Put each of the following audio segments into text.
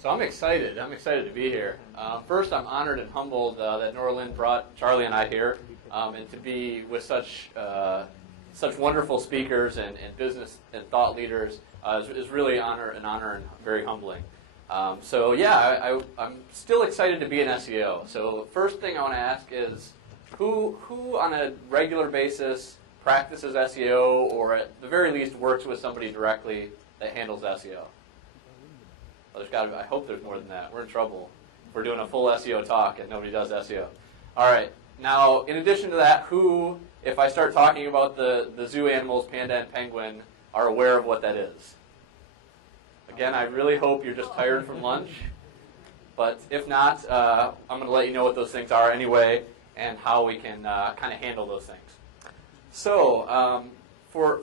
So I'm excited. I'm excited to be here. First, I'm honored and humbled that Nora Lynn brought Charlie and I here, and to be with such wonderful speakers and business and thought leaders is really an honor and very humbling. So yeah, I'm still excited to be an SEO. So first thing I want to ask is, who on a regular basis practices SEO, or at the very least works with somebody directly that handles SEO? Well, there's got to be, I hope there's more than that. We're in trouble. We're doing a full SEO talk and nobody does SEO. All right. Now, in addition to that, who, if I start talking about the zoo animals, panda and penguin, are aware of what that is? Again, I really hope you're just tired from lunch. But if not, I'm going to let you know what those things are anyway and how we can kind of handle those things. So, for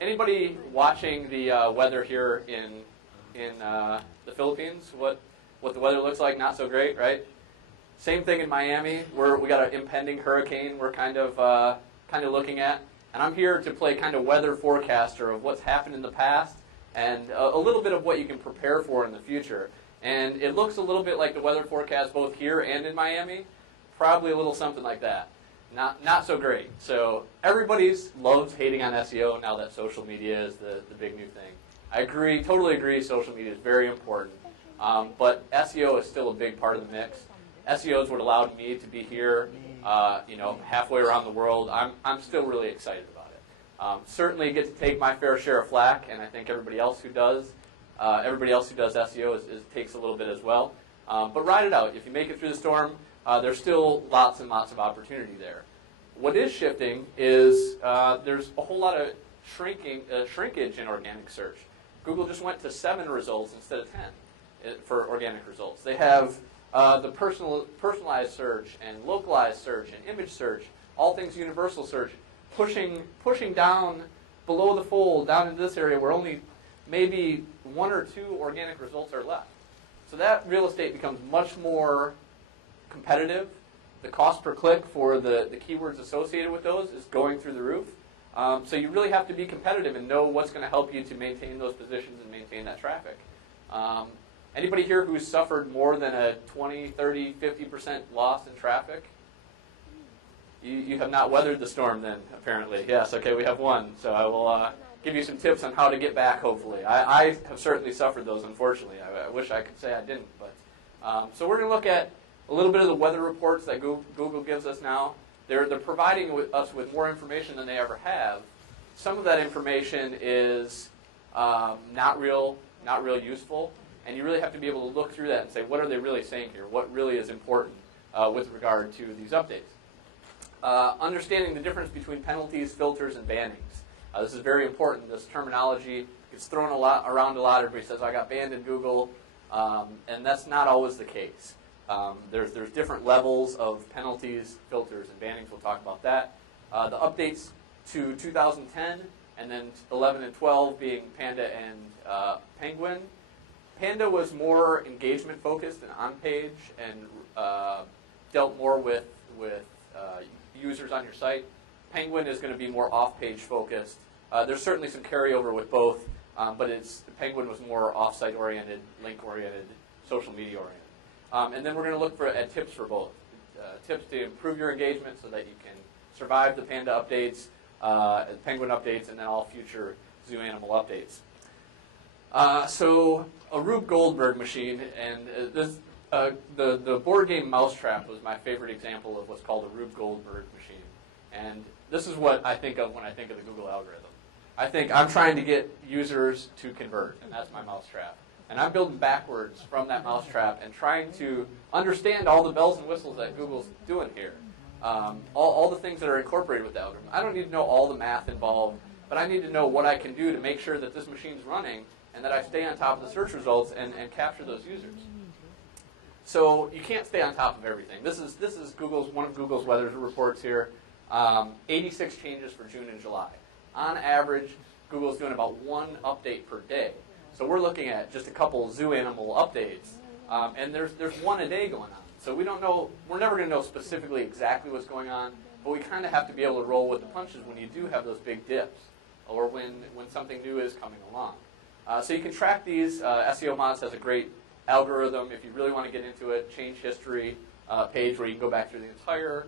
anybody watching the weather here in the Philippines, what the weather looks like, not so great, right? Same thing in Miami. We got an impending hurricane we're kind of looking at, and I'm here to play kind of weather forecaster of what's happened in the past and a little bit of what you can prepare for in the future. And it looks a little bit like the weather forecast both here and in Miami, probably a little something like that. Not so great. So everybody's loves hating on SEO now that social media is the big new thing. I agree, totally agree, social media is very important. But SEO is still a big part of the mix. SEO is what allowed me to be here, halfway around the world. I'm still really excited about it. Certainly get to take my fair share of flack, and I think everybody else who does SEO takes a little bit as well. But ride it out. If you make it through the storm, there's still lots and lots of opportunity there. What is shifting is there's a whole lot of shrinkage in organic search. Google just went to 7 results instead of 10 for organic results. They have the personalized search and localized search and image search, all things universal search, pushing down below the fold, down into this area where only maybe 1 or 2 organic results are left. So that real estate becomes much more competitive. The cost per click for the keywords associated with those is going through the roof. So you really have to be competitive and know what's going to help you to maintain those positions and maintain that traffic. Anybody here who's suffered more than a 20, 30, 50% loss in traffic? You have not weathered the storm then, apparently. Yes, okay, we have one. So I will give you some tips on how to get back, hopefully. I have certainly suffered those, unfortunately. I wish I could say I didn't. But so we're going to look at a little bit of the weather reports that Google gives us now. They're providing us with more information than they ever have. Some of that information is not real useful, and you really have to be able to look through that and say, what are they really saying here? What really is important with regard to these updates? Understanding the difference between penalties, filters, and bannings. This is very important. This terminology gets thrown around a lot. Everybody says, I got banned in Google, and that's not always the case. There's different levels of penalties, filters, and bannings. We'll talk about that. The updates to 2010, and then 11 and 12 being Panda and Penguin. Panda was more engagement focused and on page, and dealt more with users on your site. Penguin is going to be more off page focused. There's certainly some carryover with both, but Penguin was more off-site oriented, link oriented, social media oriented. And then we're going to look at tips for both. Tips to improve your engagement so that you can survive the Panda updates, Penguin updates, and then all future zoo animal updates. So a Rube Goldberg machine, and the board game Mousetrap was my favorite example of what's called a Rube Goldberg machine. And this is what I think of when I think of the Google algorithm. I think I'm trying to get users to convert, and that's my mousetrap. And I'm building backwards from that mousetrap and trying to understand all the bells and whistles that Google's doing here. All the things that are incorporated with the algorithm. I don't need to know all the math involved, but I need to know what I can do to make sure that this machine's running and that I stay on top of the search results and capture those users. So you can't stay on top of everything. This is one of Google's weather reports here. 86 changes for June and July. On average, Google's doing about 1 update per day. So we're looking at just a couple zoo animal updates, and there's 1 a day going on. So we don't know, we're never going to know specifically exactly what's going on, but we kind of have to be able to roll with the punches when you do have those big dips, or when something new is coming along. So you can track these. SEO Mods has a great algorithm, if you really want to get into it, change history page where you can go back through the entire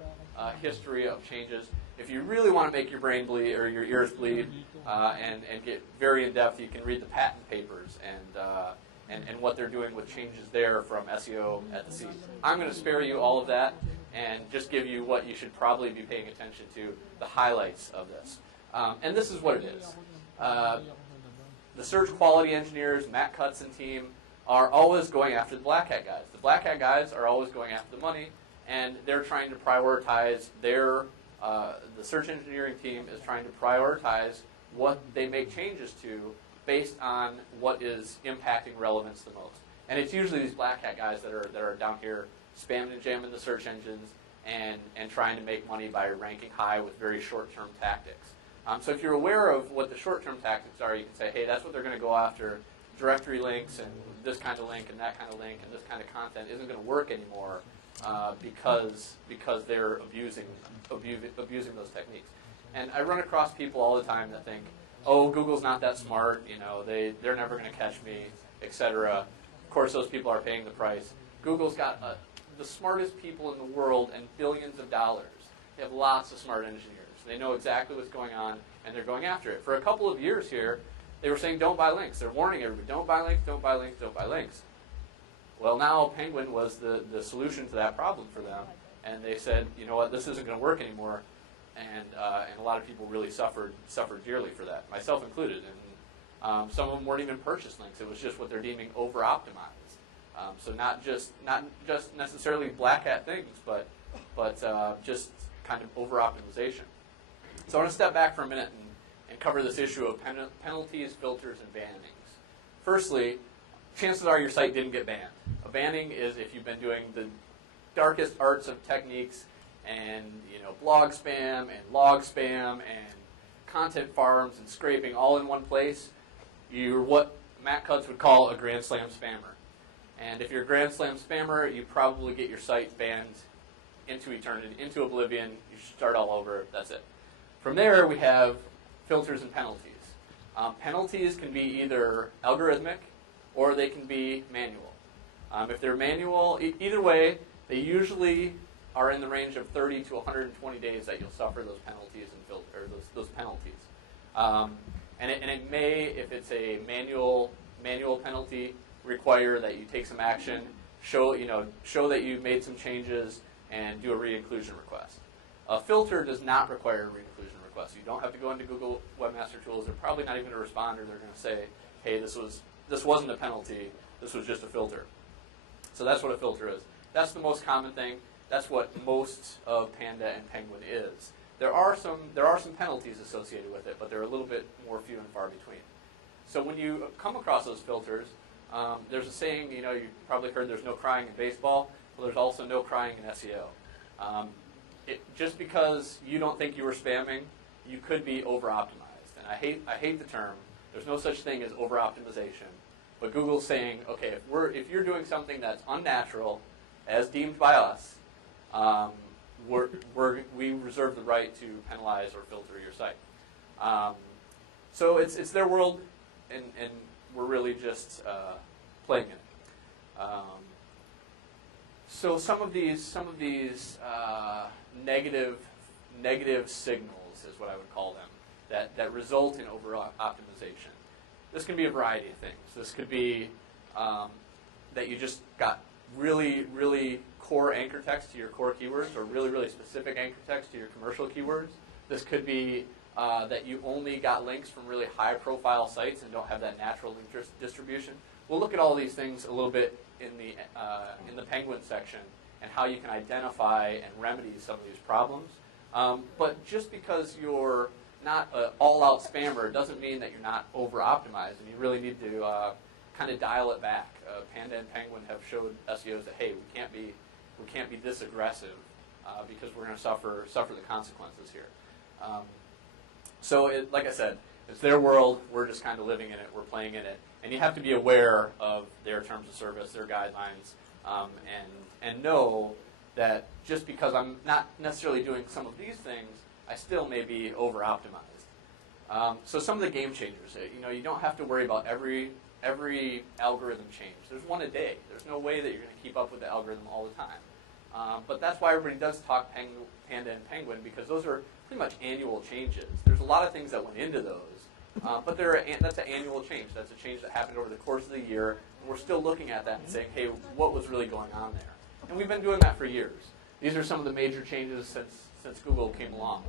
history of changes. If you really want to make your brain bleed or your ears bleed and get very in depth, you can read the patent papers and what they're doing with changes there from SEO at the C. I'm going to spare you all of that and just give you what you should probably be paying attention to, the highlights of this. And this is what it is. The search quality engineers, Matt Cutts and team, are always going after the black hat guys. The black hat guys are always going after the money, and they're trying to prioritize their, the search engineering team is trying to prioritize what they make changes to based on what is impacting relevance the most. And it's usually these black hat guys that are down here spamming and jamming the search engines and trying to make money by ranking high with very short-term tactics. So if you're aware of what the short-term tactics are, you can say, hey, that's what they're going to go after. Directory links and this kind of link and that kind of link and this kind of content isn't going to work anymore because they're abusing those techniques. And I run across people all the time that think, oh, Google's not that smart, you know, they're never going to catch me, etc. Of course, those people are paying the price. Google's got the smartest people in the world and billions of dollars. They have lots of smart engineers. They know exactly what's going on, and they're going after it. For a couple of years here, they were saying, don't buy links. They're warning everybody, don't buy links, don't buy links, don't buy links. Well, now Penguin was the solution to that problem for them, and they said, you know what, this isn't going to work anymore, and a lot of people really suffered dearly for that, myself included. And some of them weren't even purchase links. It was just what they're deeming over-optimized. So not just necessarily black hat things, but just kind of over-optimization. So I want to step back for a minute and cover this issue of penalties, filters, and bannings. Firstly, chances are your site didn't get banned. A banning is if you've been doing the darkest arts of techniques and blog spam and log spam and content farms and scraping all in one place. You're what Matt Cutts would call a Grand Slam spammer. And if you're a Grand Slam spammer, you probably get your site banned into eternity, into oblivion. You should start all over. That's it. From there, we have filters and penalties. Penalties can be either algorithmic or they can be manual. If they're manual, either way, they usually are in the range of 30 to 120 days that you'll suffer those penalties and those penalties. And it may, if it's a manual penalty, require that you take some action, show that you've made some changes, and do a re-inclusion request. A filter does not require a re-inclusion request. You don't have to go into Google Webmaster Tools. They're probably not even going to respond, or they're going to say, hey, this wasn't a penalty. This was just a filter. So that's what a filter is. That's the most common thing. That's what most of Panda and Penguin is. There are some penalties associated with it, but they're a little bit more few and far between. So when you come across those filters, there's a saying, you've probably heard there's no crying in baseball. Well, there's also no crying in SEO. Just because you don't think you were spamming, you could be over-optimized. And I hate the term. There's no such thing as over-optimization. But Google's saying, okay, if you're doing something that's unnatural, as deemed by us, we reserve the right to penalize or filter your site. So it's their world, and we're really just playing in it. So some of these negative signals is what I would call them that result in over-optimization. This can be a variety of things. This could be that you just got really, really core anchor text to your core keywords, or really, really specific anchor text to your commercial keywords. This could be that you only got links from really high-profile sites and don't have that natural link distribution. We'll look at all these things a little bit in the Penguin section and how you can identify and remedy some of these problems. But just because you're not an all-out spammer doesn't mean that you're not over-optimized, and you really need to kind of dial it back. Panda and Penguin have showed SEOs that, hey, we can't be this aggressive because we're going to suffer the consequences here. So, like I said, it's their world. We're just kind of living in it. We're playing in it. And you have to be aware of their terms of service, their guidelines, and know that just because I'm not necessarily doing some of these things, I still may be over-optimized. So some of the game changers, you don't have to worry about every every algorithm change. There's one a day. There's no way that you're going to keep up with the algorithm all the time. But that's why everybody does talk Panda and Penguin, because those are pretty much annual changes. There's a lot of things that went into those, but that's an annual change. That's a change that happened over the course of the year, and we're still looking at that and saying, hey, what was really going on there? And we've been doing that for years. These are some of the major changes since Google came along.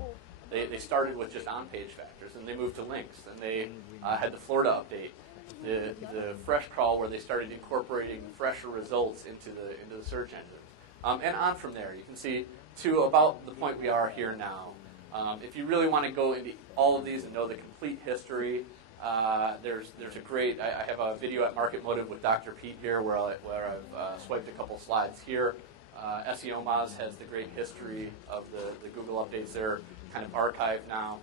They started with just on-page factors, and they moved to links, and they had the Florida update, the fresh crawl where they started incorporating fresher results into the search engine, and on from there. You can see to about the point we are here now. If you really want to go into all of these and know the complete history, there's a great. I have a video at Market Motive with Dr. Pete here where I've swiped a couple slides here. SEO Moz has the great history of the Google updates. They're kind of archived now,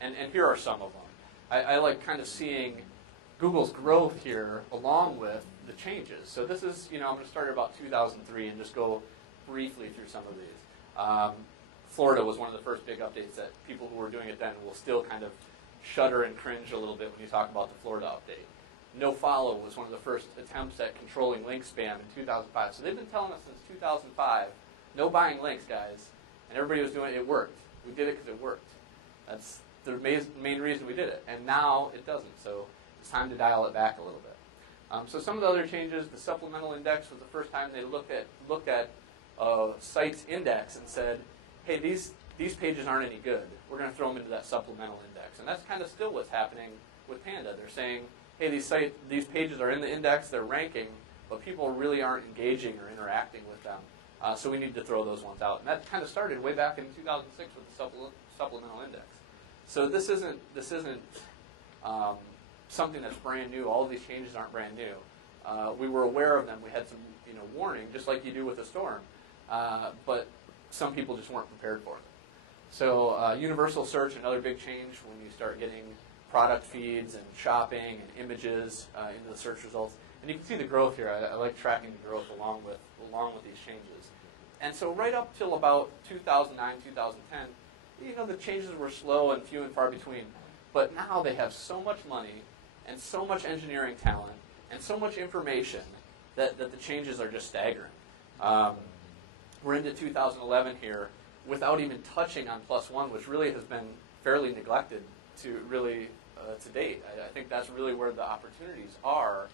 and here are some of them. I like kind of seeing Google's growth here along with the changes. So this is, I'm going to start at about 2003 and just go briefly through some of these. Florida was one of the first big updates that people who were doing it then will still kind of shudder and cringe a little bit when you talk about the Florida update. No follow was one of the first attempts at controlling link spam in 2005. So they've been telling us since 2005, no buying links, guys. And everybody was doing it. It worked. We did it because it worked. That's the main reason we did it. And now it doesn't. So it's time to dial it back a little bit. So some of the other changes, the supplemental index was the first time they looked at site's index and said, hey, these pages aren't any good. We're going to throw them into that supplemental index. And that's kind of still what's happening with Panda. They're saying, hey, these pages are in the index, they're ranking, but people really aren't engaging or interacting with them. So we need to throw those ones out. And that kind of started way back in 2006 with the supplemental index. So this isn't something that's brand new. All of these changes aren't brand new. We were aware of them. We had some warning, just like you do with a storm. But some people just weren't prepared for it. So universal search, another big change when you start getting product feeds and shopping and images into the search results. And you can see the growth here. I like tracking the growth along with these changes. And so right up till about 2009, 2010, the changes were slow and few and far between. But now they have so much money and so much engineering talent and so much information that the changes are just staggering. We're into 2011 here without even touching on +1, which really has been fairly neglected to date. I think that's really where the opportunities are,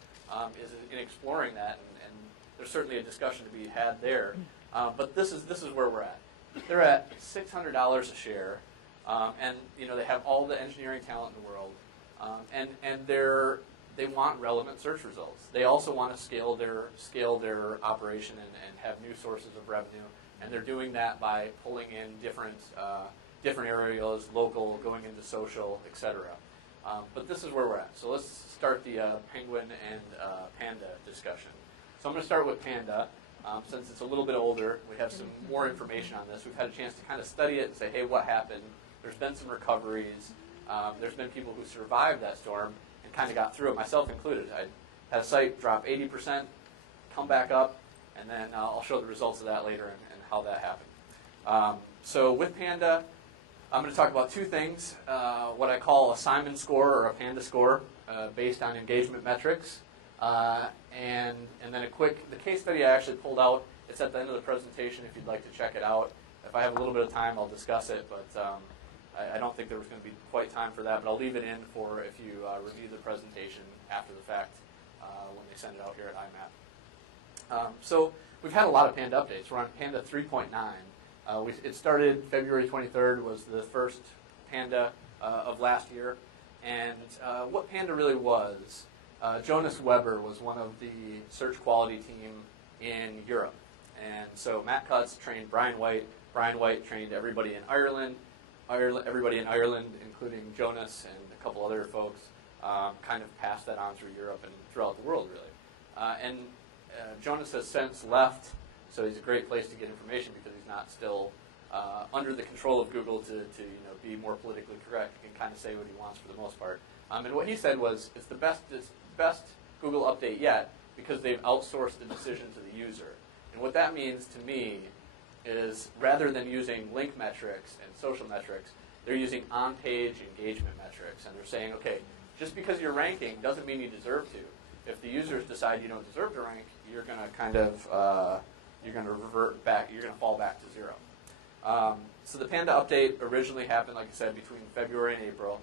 is in exploring that, and there's certainly a discussion to be had there. But this is where we're at. They're at $600 a share, and they have all the engineering talent in the world, and they want relevant search results. They also want to scale their operation and have new sources of revenue, and they're doing that by pulling in different areas, local, going into social, etc. But this is where we're at. So let's start the Penguin and Panda discussion. So I'm going to start with Panda. Since it's a little bit older, we have some more information on this. We've had a chance to kind of study it and say, hey, what happened? There's been some recoveries. There's been people who survived that storm and kind of got through it, myself included. I had a site drop 80%, come back up, and then I'll show the results of that later and how that happened. So with Panda, I'm going to talk about two things, what I call a Simon score or a Panda score based on engagement metrics. And then the case study I actually pulled out, it's at the end of the presentation if you'd like to check it out. If I have a little bit of time, I'll discuss it, but I don't think there was going to be quite time for that, but I'll leave it in for if you review the presentation after the fact when they send it out here at IMAP. So we've had a lot of Panda updates. We're on Panda 3.9. It started February 23rd was the first Panda of last year. And what Panda really was, Jonas Weber was one of the search quality team in Europe. And so Matt Cutts trained Brian White. Brian White trained everybody in Ireland. Everybody in Ireland, including Jonas and a couple other folks, kind of passed that on through Europe and throughout the world, really. And Jonas has since left, so he's a great place to get information because he's not still under the control of Google to be more politically correct. He can kind of say what he wants for the most part. And what he said was, it's the best Google update yet because they've outsourced the decision to the user. And what that means to me is rather than using link metrics and social metrics, they're using on-page engagement metrics. And they're saying, okay, Just because you're ranking doesn't mean you deserve to. If the users decide you don't deserve to rank, you're going to kind of you're going to revert back. You're going to fall back to 0. So the Panda update originally happened, like I said, between February and April.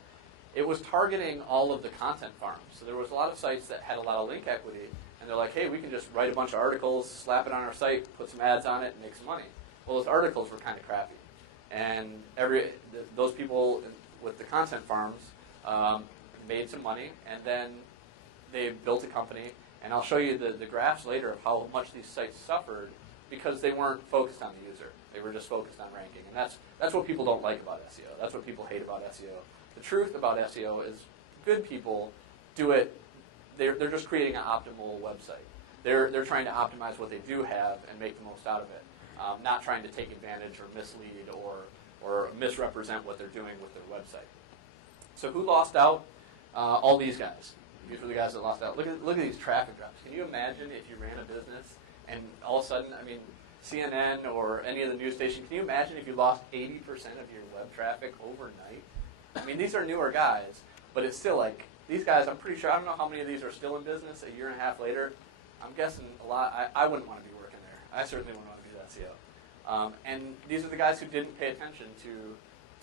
It was targeting all of the content farms. So there was a lot of sites that had a lot of link equity, and they're like, hey, we can just write a bunch of articles, slap it on our site, put some ads on it, and make some money. Well, those articles were kind of crappy. And those people with the content farms made some money, and then they built a company. And I'll show you the graphs later of how much these sites suffered because they weren't focused on the user. They were just focused on ranking. And that's what people don't like about SEO. That's what people hate about SEO. The truth about SEO is good people do it. They're just creating an optimal website. They're trying to optimize what they do have and make the most out of it, not trying to take advantage or mislead or misrepresent what they're doing with their website. So who lost out? All these guys. These were the guys that lost out. Look at these traffic drops. Can you imagine if you ran a business and all of a sudden, I mean, CNN or any of the news stations, can you imagine if you lost 80% of your web traffic overnight? I mean, these are newer guys, but it's still like, these guys, I'm pretty sure, I don't know how many of these are still in business a year and a half later. I'm guessing a lot. I wouldn't want to be working there. I certainly wouldn't want to be SEO. And these are the guys who didn't pay attention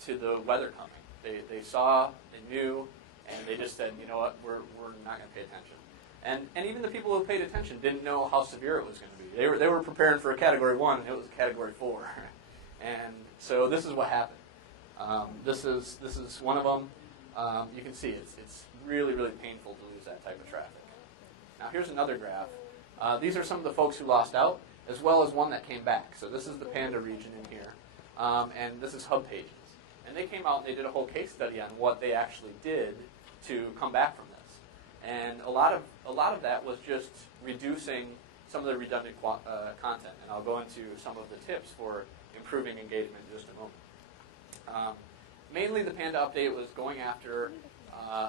to the weather coming. They saw, they knew, and they just said, you know what, we're not going to pay attention. And even the people who paid attention didn't know how severe it was going to be. They were preparing for a Category 1, and it was a Category 4. And so this is what happened. This is one of them. You can see it's really, really painful to lose that type of traffic. Now here's another graph. These are some of the folks who lost out, as well as one that came back. So this is the Panda region in here, and this is Hub Pages. And they came out and they did a whole case study on what they actually did to come back from this. And a lot of that was just reducing some of the redundant content. And I'll go into some of the tips for improving engagement in just a moment. Mainly the Panda update was going after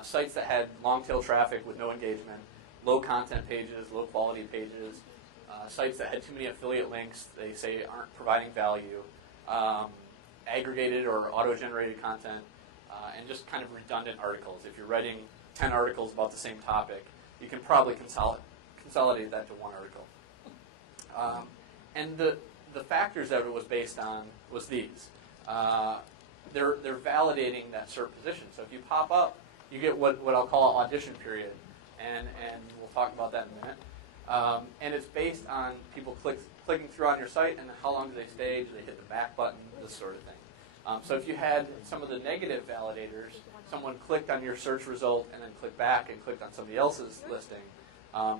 sites that had long-tail traffic with no engagement, low content pages, low quality pages, sites that had too many affiliate links they say aren't providing value, aggregated or auto-generated content, and just kind of redundant articles. If you're writing 10 articles about the same topic, you can probably consolidate that to one article. And the factors that it was based on was these. They're validating that SERP position. So if you pop up, you get what I'll call an audition period, and we'll talk about that in a minute. And it's based on people clicking through on your site, and how long do they stay? Do they hit the back button? This sort of thing. So if you had some of the negative validators, someone clicked on your search result and then clicked back and clicked on somebody else's listing,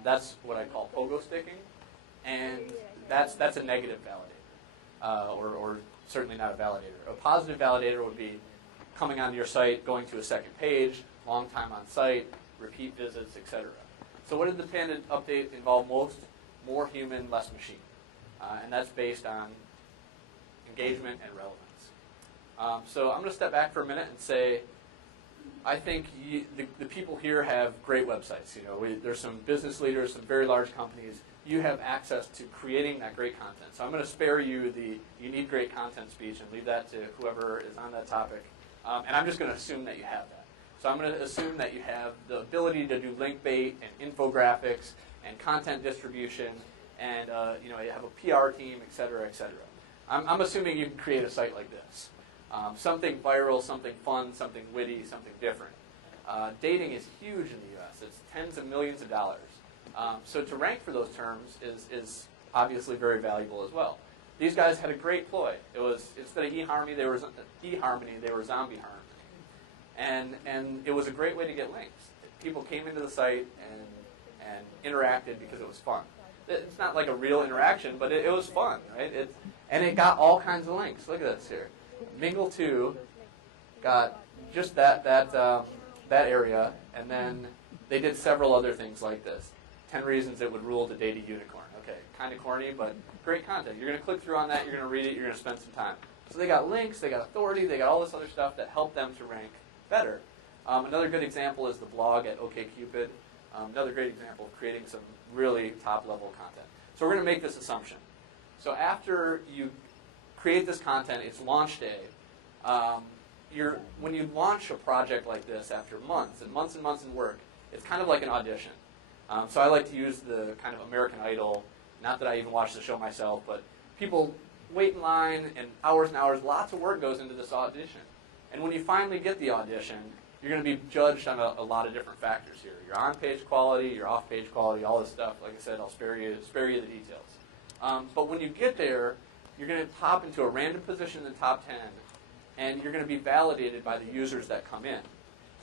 that's what I call Pogosticking, and that's a negative validator, or certainly not a validator. A positive validator would be coming onto your site, going to a second page, long time on site, repeat visits, etc. So what did the Panda update involve most? More human, less machine. And that's based on engagement and relevance. So I'm going to step back for a minute and say, I think the people here have great websites. You know, there's some business leaders, some very large companies. You have access to creating that great content. So I'm going to spare you the "you need great content" speech and leave that to whoever is on that topic. And I'm just going to assume that you have that. So I'm going to assume that you have the ability to do link bait and infographics and content distribution, and you have a PR team, et cetera, et cetera. I'm assuming you can create a site like this. Something viral, something fun, something witty, something different. Dating is huge in the U.S. It's tens of millions of dollars. So to rank for those terms is obviously very valuable as well. These guys had a great ploy. It was, instead of eHarmony, they were zombie harmony. And it was a great way to get links. People came into the site and interacted because it was fun. It's not like a real interaction, but it was fun, right? And it got all kinds of links. Look at this here. Mingle 2 got just that area, and then they did several other things like this. 10 reasons it would rule to date a unicorn. Okay, kind of corny, but great content. You're going to click through on that, you're going to read it, you're going to spend some time. So they got links, they got authority, they got all this other stuff that helped them to rank better. Another good example is the blog at OkCupid. Another great example of creating some really top-level content. So we're going to make this assumption. So after you create this content, it's launch day, when you launch a project like this after months and months and months of work, it's kind of like an audition. So I like to use the kind of American Idol, not that I even watch the show myself, but people wait in line and hours, lots of work goes into this audition. And when you finally get the audition, you're going to be judged on a lot of different factors here. Your on-page quality, your off-page quality, all this stuff. Like I said, I'll spare you the details. But when you get there, you're going to pop into a random position in the top 10, and you're going to be validated by the users that come in.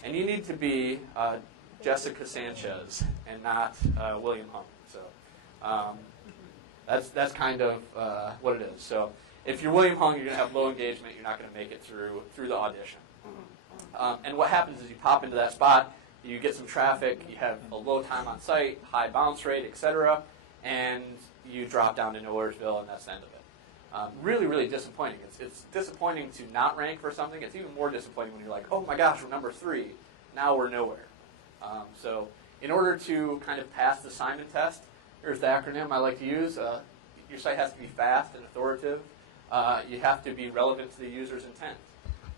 And you need to be Jessica Sanchez and not William Hung. So that's kind of what it is. So if you're William Hung, you're going to have low engagement. You're not going to make it through the audition. And what happens is you pop into that spot, you get some traffic, you have a low time on site, high bounce rate, etc., and you drop down to Nowheresville, and that's the end of it. Really, really disappointing. It's disappointing to not rank for something. It's even more disappointing when you're like, oh my gosh, we're number 3. Now we're nowhere. So in order to kind of pass the Simon test, here's the acronym I like to use. Your site has to be fast and authoritative. You have to be relevant to the user's intent.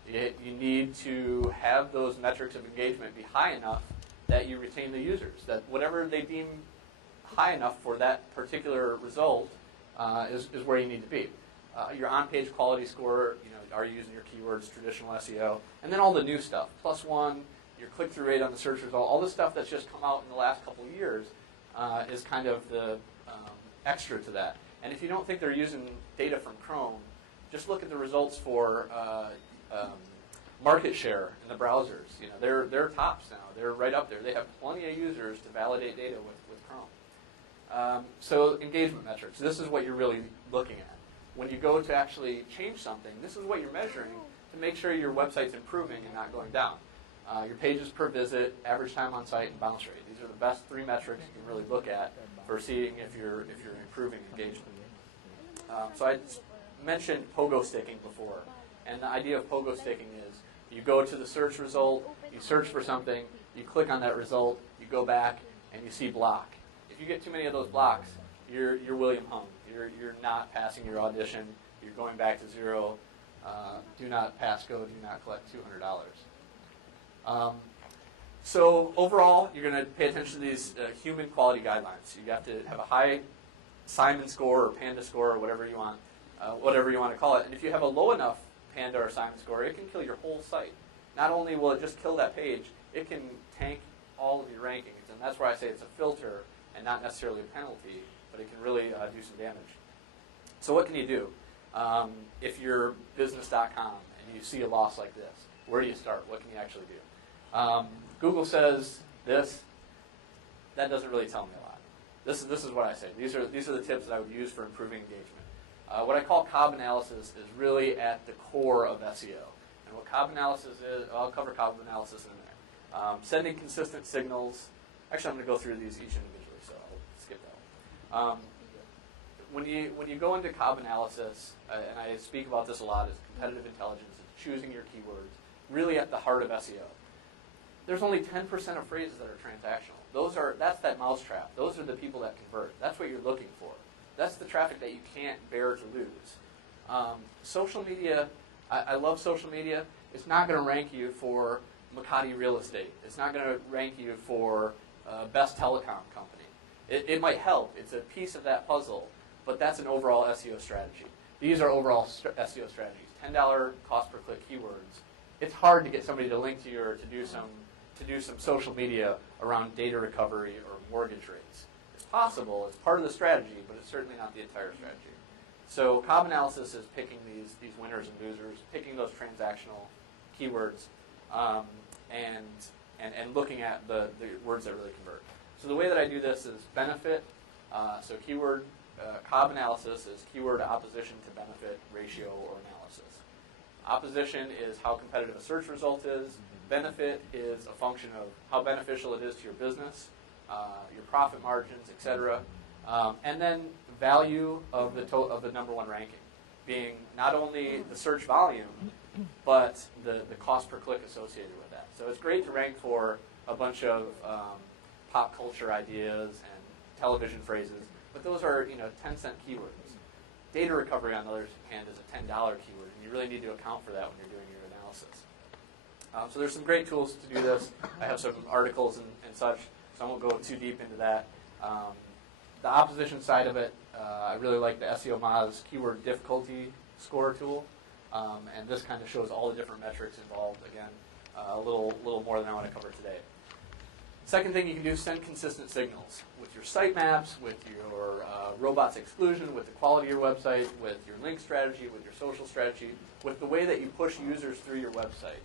You need to have those metrics of engagement be high enough that you retain the users, that whatever they deem high enough for that particular result is where you need to be. Your on-page quality score, are you using your keywords, traditional SEO, and then all the new stuff, +1, your click-through rate on the search result, all the stuff that's just come out in the last couple of years is kind of the extra to that. And if you don't think they're using data from Chrome, just look at the results for market share in the browsers. They're tops now. They're right up there. They have plenty of users to validate data with Chrome. So engagement metrics. This is what you're really looking at. When you go to actually change something, this is what you're measuring to make sure your website's improving and not going down. Your pages per visit, average time on site, and bounce rate. These are the best 3 metrics you can really look at for seeing if you're improving engagement. So I mentioned Pogosticking before, and the idea of Pogosticking is you go to the search result, you search for something, you click on that result, you go back, and you see block. If you get too many of those blocks, you're William Hung. You're not passing your audition. You're going back to 0. Do not pass go. Do not collect $200. So overall, you're going to pay attention to these human quality guidelines. You have to have a high Simon score or Panda score or whatever you want to call it. And if you have a low enough Panda or Simon score, it can kill your whole site. Not only will it just kill that page, it can tank all of your rankings. And that's why I say it's a filter and not necessarily a penalty, but it can really do some damage. So what can you do? If you're business.com and you see a loss like this, where do you start? What can you actually do? Google says this. That doesn't really tell me a lot. This is what I say. These are the tips that I would use for improving engagement. What I call Cobb Analysis is really at the core of SEO. And what Cobb Analysis is, I'll cover Cobb Analysis in a minute. Sending consistent signals. Actually, I'm going to go through these each individually, so I'll skip that one. When you go into Cobb Analysis, and I speak about this a lot, is competitive intelligence, is choosing your keywords, really at the heart of SEO. There's only 10% of phrases that are transactional. That's that mousetrap. Those are the people that convert. That's what you're looking for. That's the traffic that you can't bear to lose. Social media, I love social media. It's not going to rank you for Makati Real Estate. It's not going to rank you for best telecom company. It might help. It's a piece of that puzzle, but that's an overall SEO strategy. These are overall SEO strategies. $10 cost per click keywords. It's hard to get somebody to link to you or to do some social media around data recovery or mortgage rates. It's possible. It's part of the strategy, but it's certainly not the entire strategy. So Cobb Analysis is picking these winners and losers, picking those transactional keywords, and looking at the words that really convert. So the way that I do this is benefit. So keyword Cobb Analysis is keyword opposition to benefit ratio or analysis. Opposition is how competitive a search result is. Benefit is a function of how beneficial it is to your business, your profit margins, etc. And then value of the number 1 ranking, being not only the search volume, but the cost per click associated with that. So it's great to rank for a bunch of pop culture ideas and television phrases, but those are 10-cent keywords. Data recovery, on the other hand, is a $10 keyword, and you really need to account for that when you're doing your analysis. So there's some great tools to do this. I have some articles and such, so I won't go too deep into that. The opposition side of it, I really like the SEO Moz keyword difficulty score tool, and this kind of shows all the different metrics involved. Again, a little more than I want to cover today. Second thing you can do is send consistent signals with your sitemaps, with your robots exclusion, with the quality of your website, with your link strategy, with your social strategy, with the way that you push users through your website.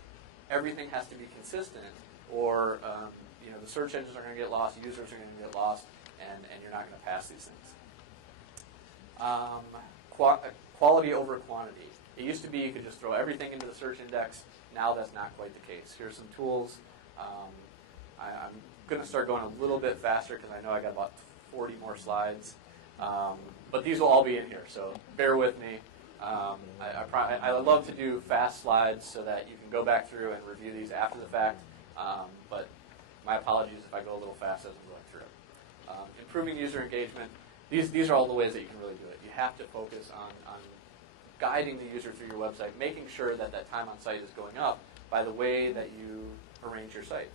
Everything has to be consistent, or the search engines are going to get lost, users are going to get lost, and you're not going to pass these things. Quality over quantity. It used to be you could just throw everything into the search index. Now that's not quite the case. Here's some tools. I'm going to start going a little bit faster because I know I got about 40 more slides. But these will all be in here, so bear with me. I love to do fast slides so that you can go back through and review these after the fact. But my apologies if I go a little fast as I'm going through. Improving user engagement. These are all the ways that you can really do it. You have to focus on guiding the user through your website, making sure that that time on site is going up by the way that you arrange your site.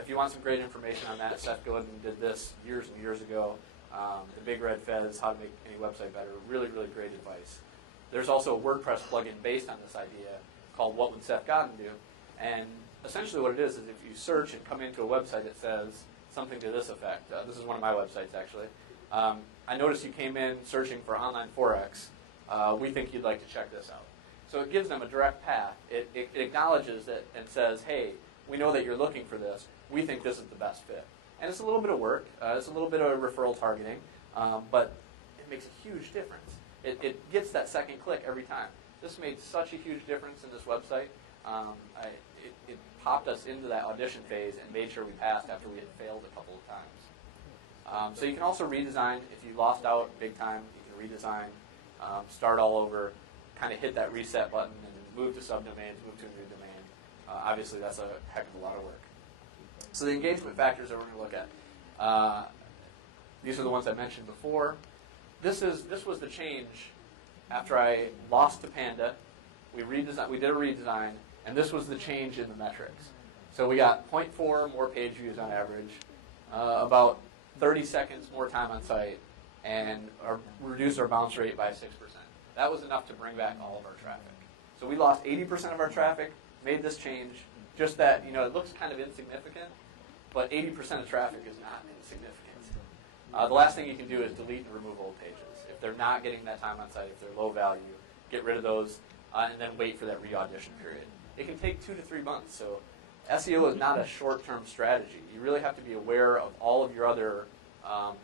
If you want some great information on that, Seth Godin did this years and years ago. The Big Red Fez, how to make any website better. Really, really great advice. There's also a WordPress plugin based on this idea called What Would Seth Godin Do? And essentially what it is if you search and come into a website that says something to this effect. This is one of my websites, actually. I noticed you came in searching for online Forex. We think you'd like to check this out. So it gives them a direct path. It acknowledges it and says, hey, we know that you're looking for this. We think this is the best fit. And it's a little bit of work. It's a little bit of referral targeting. But it makes a huge difference. It gets that second click every time. This made such a huge difference in this website. It popped us into that audition phase and made sure we passed after we had failed a couple of times. So you can also redesign. If you lost out big time, you can redesign, start all over, kind of hit that reset button and move to subdomains, move to a new domain. Obviously, that's a heck of a lot of work. So the engagement factors that we're going to look at. These are the ones I mentioned before. This was the change after I lost to Panda. We did a redesign, and this was the change in the metrics. So we got 0.4 more page views on average, about 30 seconds more time on site, and reduced our bounce rate by 6%. That was enough to bring back all of our traffic. So we lost 80% of our traffic, made this change. Just that, it looks kind of insignificant, but 80% of traffic is not insignificant. The last thing you can do is delete and remove old pages. If they're not getting that time on site, if they're low value, get rid of those, and then wait for that re-audition period. It can take 2 to 3 months, so SEO is not a short-term strategy. You really have to be aware of all of your other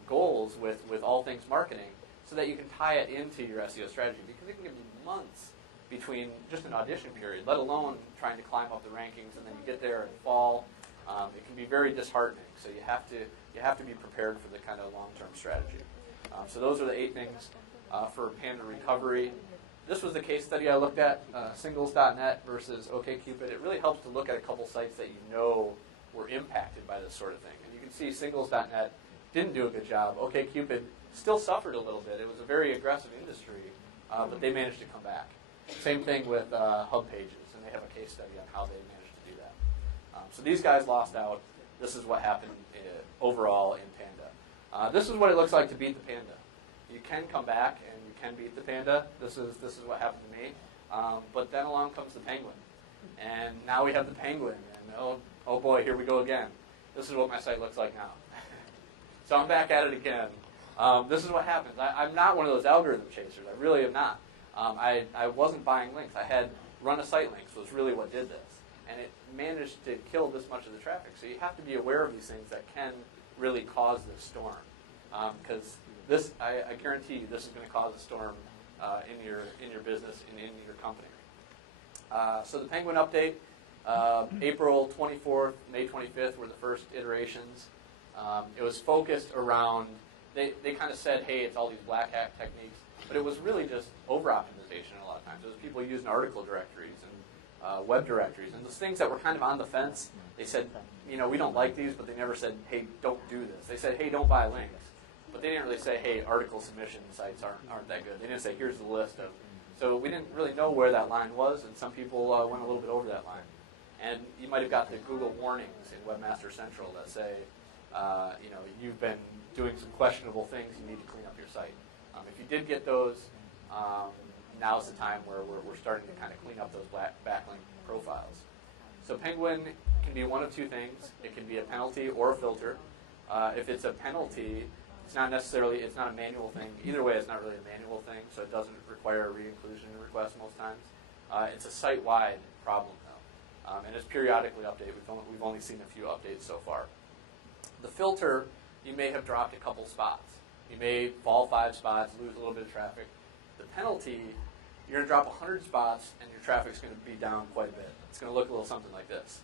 goals with all things marketing so that you can tie it into your SEO strategy, because it can be months between just an audition period, let alone trying to climb up the rankings, and then you get there and fall. It can be very disheartening, so you have to be prepared for the kind of long-term strategy. So those are the 8 things for Panda recovery. This was the case study I looked at, singles.net versus OkCupid. It really helps to look at a couple sites that you know were impacted by this sort of thing. And you can see singles.net didn't do a good job. OkCupid still suffered a little bit. It was a very aggressive industry, but they managed to come back. Same thing with Hub Pages, and they have a case study on how they managed to do that. So these guys lost out. This is what happened overall in Panda. This is what it looks like to beat the Panda. You can come back and you can beat the Panda. This is what happened to me. But then along comes the Penguin, and now we have the Penguin, and oh boy, here we go again. This is what my site looks like now. So I'm back at it again. This is what happens. I'm not one of those algorithm chasers. I really am not. I wasn't buying links. I had run a site links was really what did this. And it managed to kill this much of the traffic. So you have to be aware of these things that can really cause this storm. Because this, I guarantee you, this is going to cause a storm in your business and in your company. So the Penguin update, April 24th, May 25th were the first iterations. It was focused around, they kind of said, hey, it's all these black hat techniques. But it was really just over-optimization a lot of times. It was people using article directories and web directories. And those things that were kind of on the fence, they said, we don't like these, but they never said, hey, don't do this. They said, hey, don't buy links. But they didn't really say, hey, article submission sites aren't that good. They didn't say, here's the list of. So we didn't really know where that line was, and some people went a little bit over that line. And you might have got the Google warnings in Webmaster Central that say, you've been doing some questionable things, you need to clean up your site. If you did get those, now's the time where we're starting to kind of clean up those backlink profiles. So Penguin can be one of two things. It can be a penalty or a filter. If it's a penalty, it's not a manual thing. Either way, it's not really a manual thing, so it doesn't require a re-inclusion request most times. It's a site-wide problem, though, and it's periodically updated. We've only seen a few updates so far. The filter, you may have dropped a couple spots. You may fall 5 spots, lose a little bit of traffic. The penalty, you're going to drop 100 spots, and your traffic's going to be down quite a bit. It's going to look a little something like this.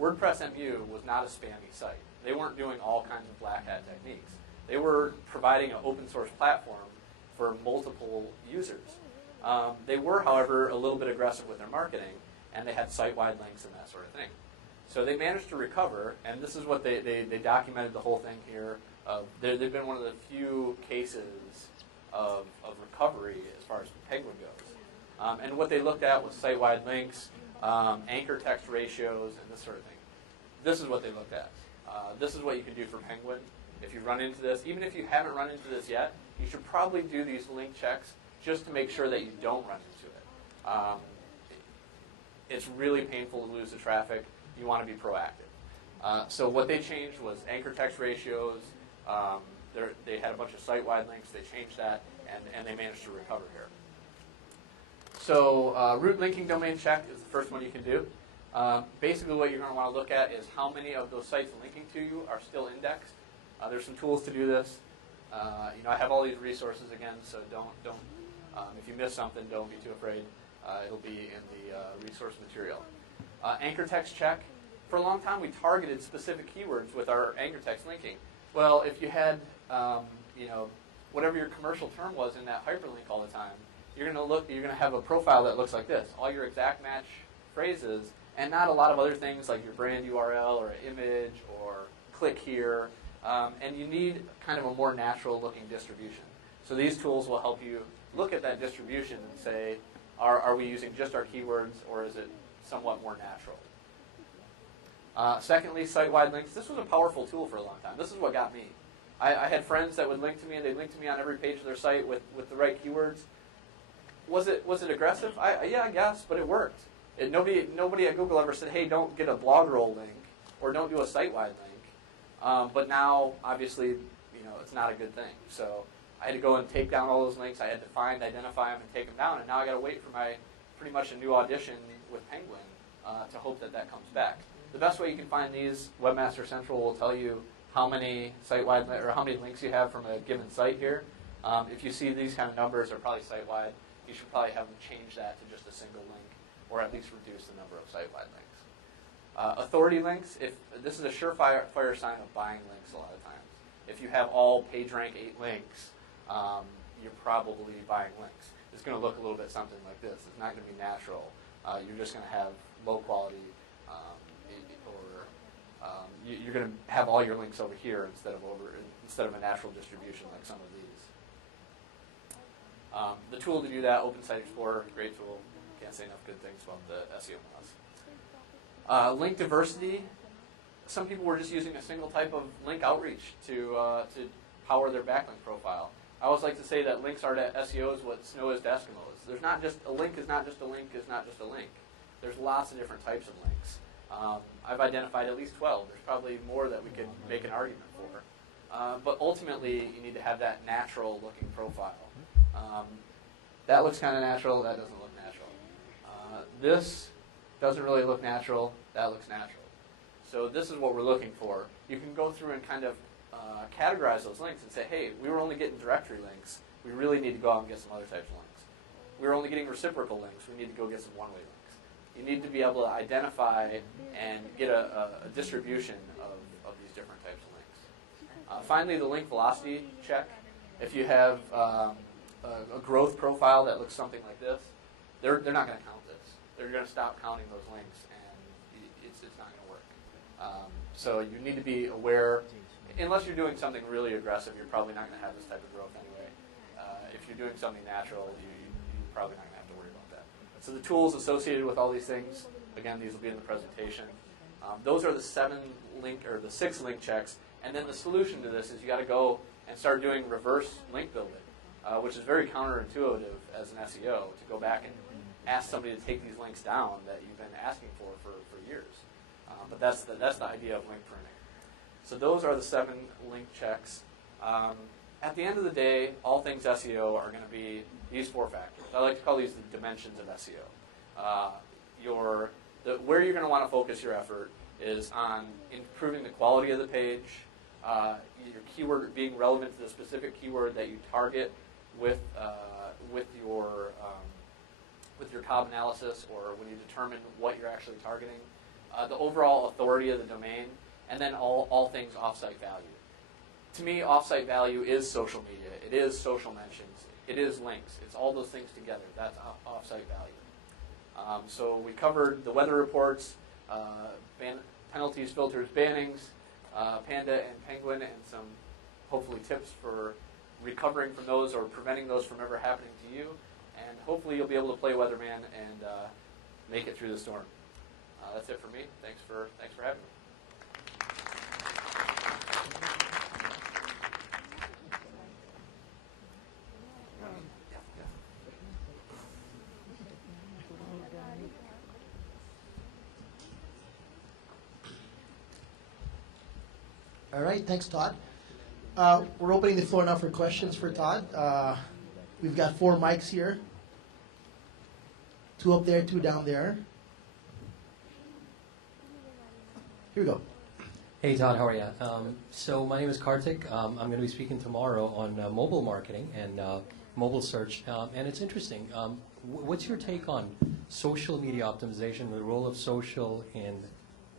WordPress MU was not a spammy site. They weren't doing all kinds of black hat techniques. They were providing an open source platform for multiple users. They were, however, a little bit aggressive with their marketing, and they had site-wide links and that sort of thing. So they managed to recover, and this is what they documented the whole thing here. They've been one of the few cases of recovery as far as Penguin goes. And what they looked at was site-wide links, anchor text ratios, and this sort of thing. This is what they looked at. This is what you can do for Penguin. If you run into this, even if you haven't run into this yet, you should probably do these link checks just to make sure that you don't run into it. It's really painful to lose the traffic. You want to be proactive. So what they changed was anchor text ratios. They had a bunch of site-wide links. They changed that, and they managed to recover here. So root linking domain check is the first one you can do. Basically what you're going to want to look at is how many of those sites linking to you are still indexed. There's some tools to do this. I have all these resources again, so don't if you miss something, don't be too afraid. It'll be in the resource material. Anchor text check. For a long time, we targeted specific keywords with our anchor text linking. Well, if you had, whatever your commercial term was in that hyperlink all the time, you're going to have a profile that looks like this. All your exact match phrases, and not a lot of other things like your brand URL or an image or click here. And you need kind of a more natural looking distribution. So these tools will help you look at that distribution and say, are we using just our keywords, or is it somewhat more natural? Secondly, site-wide links. This was a powerful tool for a long time. This is what got me. I had friends that would link to me, and they'd link to me on every page of their site with the right keywords. Was it aggressive? Yeah, I guess, but it worked. Nobody at Google ever said, hey, don't get a blog roll link, or don't do a site-wide link. But now, obviously, it's not a good thing. So I had to go and take down all those links. I had to identify them, and take them down. And now I got to wait for pretty much a new audition with Penguin to hope that comes back. The best way you can find these, Webmaster Central will tell you how many site-wide or how many links you have from a given site here. If you see these kind of numbers, they're probably site-wide. You should probably have them change that to just a single link, or at least reduce the number of site-wide links. Authority links. This is a surefire sign of buying links a lot of times. If you have all PageRank 8 links, you're probably buying links. It's going to look a little bit something like this. It's not going to be natural. You're just going to have low quality, you're going to have all your links over here instead of a natural distribution like some of these. The tool to do that, Open Site Explorer, great tool. Can't say enough good things about the SEO mods. Link diversity. Some people were just using a single type of link outreach to power their backlink profile. I always like to say that links are to SEOs what snow is to Eskimos. There's not just a link is not just a link is not just a link. There's lots of different types of links. I've identified at least 12. There's probably more that we could make an argument for. But ultimately, you need to have that natural-looking profile. That looks kind of natural. That doesn't look natural. This doesn't really look natural. That looks natural. So this is what we're looking for. You can go through and kind of categorize those links and say, hey, we were only getting directory links. We really need to go out and get some other types of links. We were only getting reciprocal links. We need to go get some one-way links. You need to be able to identify and get a distribution of these different types of links. Finally, the link velocity check. If you have a growth profile that looks something like this, they're not going to count this. They're going to stop counting those links, and it's not going to work. So you need to be aware. Unless you're doing something really aggressive, you're probably not going to have this type of growth anyway. If you're doing something natural, you're probably not going to have to worry about that. So the tools associated with all these things, again, these will be in the presentation. Those are the 6 link checks. And then the solution to this is you got to go and start doing reverse link building, which is very counterintuitive as an SEO to go back and ask somebody to take these links down that you've been asking for years. But that's the idea of link pruning. So those are the 7 link checks. At the end of the day, all things SEO are going to be these 4 factors. I like to call these the dimensions of SEO. Where you're going to want to focus your effort is on improving the quality of the page, your keyword being relevant to the specific keyword that you target with your Cobb analysis, or when you determine what you're actually targeting, the overall authority of the domain, and then all things offsite value. To me, offsite value is social media. It is social mentions. It is links. It's all those things together. That's offsite value. So we covered the weather reports, penalties, filters, bannings, Panda and Penguin, and some hopefully tips for recovering from those or preventing those from ever happening to you. And hopefully you'll be able to play weatherman and make it through the storm. That's it for me. Thanks for having me. All right, thanks, Todd. We're opening the floor now for questions for Todd. We've got 4 mics here. 2 up there, 2 down there. Here we go. Hey Todd, how are you? So my name is Kartik. I'm going to be speaking tomorrow on mobile marketing and mobile search. And it's interesting. What's your take on social media optimization, the role of social in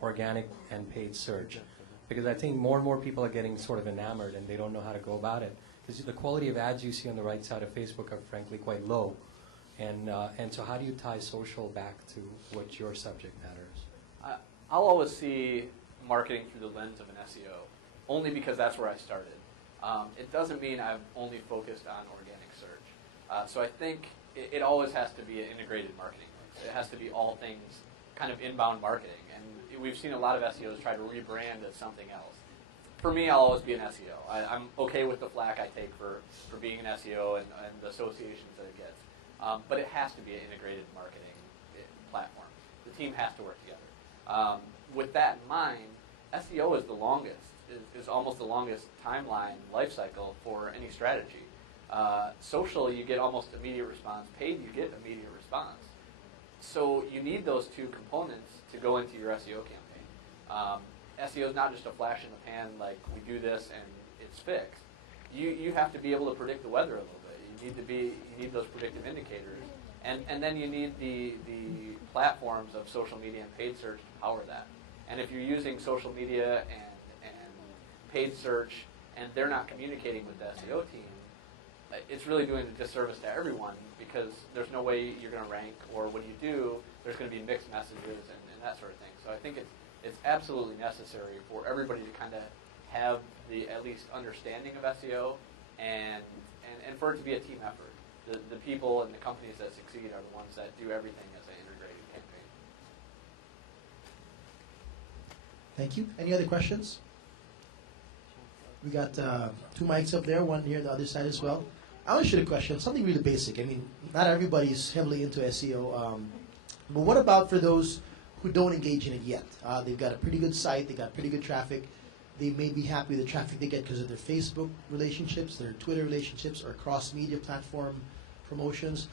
organic and paid search? Because I think more and more people are getting sort of enamored and they don't know how to go about it. Because the quality of ads you see on the right side of Facebook are frankly quite low. And so how do you tie social back to what your subject matter is? I'll always see marketing through the lens of an SEO, only because that's where I started. It doesn't mean I've only focused on organic search. So I think it always has to be an integrated marketing mix. It has to be all things kind of inbound marketing. And we've seen a lot of SEOs try to rebrand as something else. For me, I'll always be an SEO. I'm okay with the flack I take for being an SEO and the associations that it gets. But it has to be an integrated marketing platform. The team has to work together. With that in mind, SEO is the longest, is almost the longest timeline life cycle for any strategy. Social, you get almost immediate response. Paid, you get immediate response. So you need those 2 components to go into your SEO campaign. SEO is not just a flash in the pan, like we do this and it's fixed. You have to be able to predict the weather a little bit. You need those predictive indicators, and then you need the platforms of social media and paid search to power that. And if you're using social media and paid search and they're not communicating with the SEO team, it's really doing a disservice to everyone, because there's no way you're going to rank, or when you do, there's going to be mixed messages and that sort of thing. So I think it's absolutely necessary for everybody to kind of have the at least understanding of SEO, and for it to be a team effort. The people and the companies that succeed are the ones that do everything as an integrated campaign. Thank you. Any other questions? We got 2 mics up there, 1 here on the other side as well. I want to shoot a question, something really basic. I mean, not everybody's heavily into SEO, but what about for those who don't engage in it yet? They've got a pretty good site, they got pretty good traffic. They may be happy with the traffic they get because of their Facebook relationships, their Twitter relationships, or cross-media platform promotions.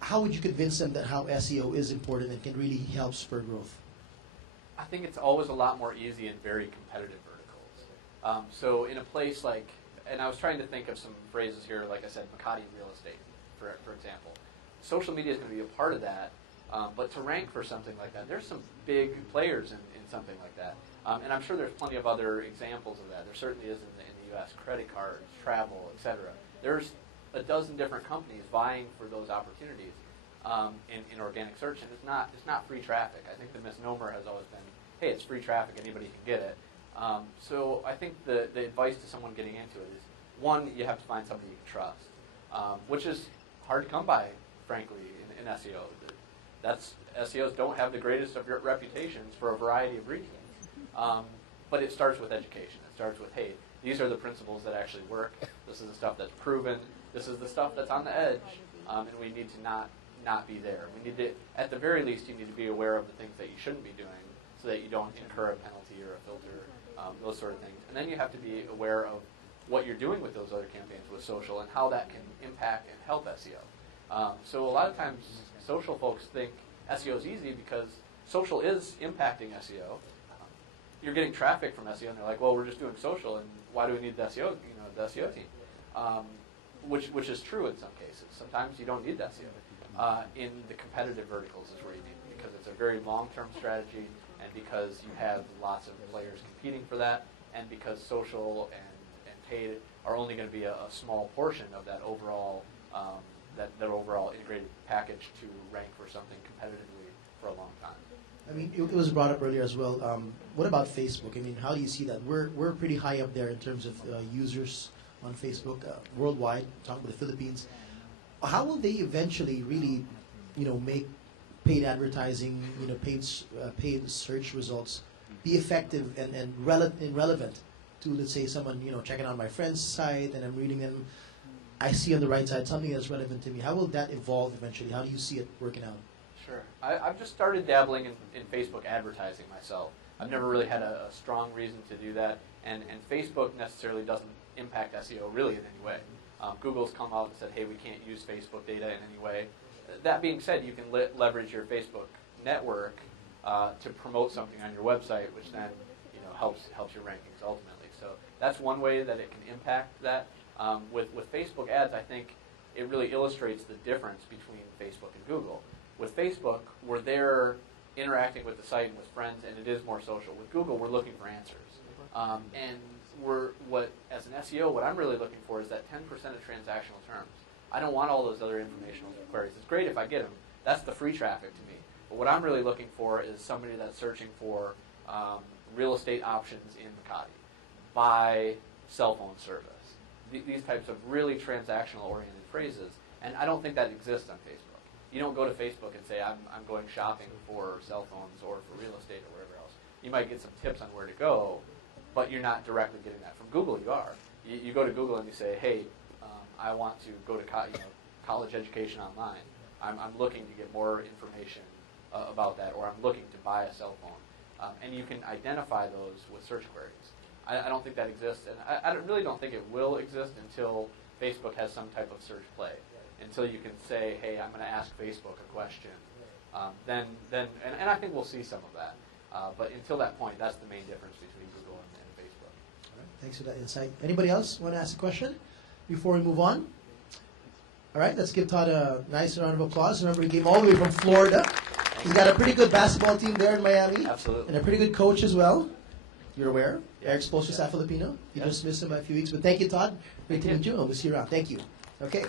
How would you convince them that how SEO is important and can really help spur growth? I think it's always a lot more easy in very competitive verticals. So in a place like, and I was trying to think of some phrases here, like I said, Makati real estate, for example. Social media is going to be a part of that, but to rank for something like that, there's some big players in something like that. And I'm sure there's plenty of other examples of that. There certainly is in the U.S., credit cards, travel, etc. There's a dozen different companies vying for those opportunities in organic search, and it's not free traffic. I think the misnomer has always been, hey, it's free traffic, anybody can get it. So I think the advice to someone getting into it is, one, you have to find somebody you can trust, which is hard to come by, frankly, in SEO. SEOs don't have the greatest of reputations for a variety of reasons. But it starts with education. It starts with, hey, these are the principles that actually work. This is the stuff that's proven. This is the stuff that's on the edge, and we need to not be there. We need to, at the very least, you need to be aware of the things that you shouldn't be doing, so that you don't incur a penalty or a filter, those sort of things. And then you have to be aware of what you're doing with those other campaigns with social and how that can impact and help SEO. So a lot of times, social folks think SEO is easy because social is impacting SEO. You're getting traffic from SEO, and they're like, well, we're just doing social, and why do we need the SEO, the SEO team? Which is true in some cases. Sometimes you don't need the SEO. In the competitive verticals is where you need it, because it's a very long-term strategy, and because you have lots of players competing for that, and because social and paid are only going to be a small portion of that overall that overall integrated package to rank for something competitively for a long time. I mean, it was brought up earlier as well. What about Facebook? I mean, how do you see that? We're pretty high up there in terms of users on Facebook worldwide. Talking about the Philippines, how will they eventually really, make paid advertising, paid search results be effective and relevant to, let's say, someone checking out my friend's site and I'm reading them. I see on the right side something that's relevant to me. How will that evolve eventually? How do you see it working out? Sure. I've just started dabbling in Facebook advertising myself. I've never really had a strong reason to do that, and Facebook necessarily doesn't impact SEO really in any way. Google's come out and said, hey, we can't use Facebook data in any way. That being said, you can leverage your Facebook network to promote something on your website, which then helps your rankings ultimately. So that's one way that it can impact that. With Facebook ads, I think it really illustrates the difference between Facebook and Google. With Facebook, we're there interacting with the site and with friends, and it is more social. With Google, we're looking for answers. And as an SEO, what I'm really looking for is that 10% of transactional terms. I don't want all those other informational queries. It's great if I get them. That's the free traffic to me. But what I'm really looking for is somebody that's searching for real estate options in Makati, buy cell phone service. These types of really transactional-oriented phrases, and I don't think that exists on Facebook. You don't go to Facebook and say, I'm going shopping for cell phones or for real estate or wherever else. You might get some tips on where to go, but you're not directly getting that. From Google, you are. You go to Google and you say, hey, I want to go to college education online. I'm looking to get more information about that, or I'm looking to buy a cell phone. And you can identify those with search queries. I don't think that exists, and I really don't think it will exist until Facebook has some type of search play. Until you can say, hey, I'm going to ask Facebook a question. Then I think we'll see some of that. But until that point, that's the main difference between Google and Facebook. All right, thanks for that insight. Anybody else want to ask a question before we move on? All right, let's give Todd a nice round of applause. Remember, he came all the way from Florida. He's got a pretty good basketball team there in Miami. Absolutely. And a pretty good coach as well. You're aware? Yeah. Eric Spoelstra, Filipino. You just missed him by a few weeks. But thank you, Todd. Great to meet you. And we'll see you around. Thank you. Okay.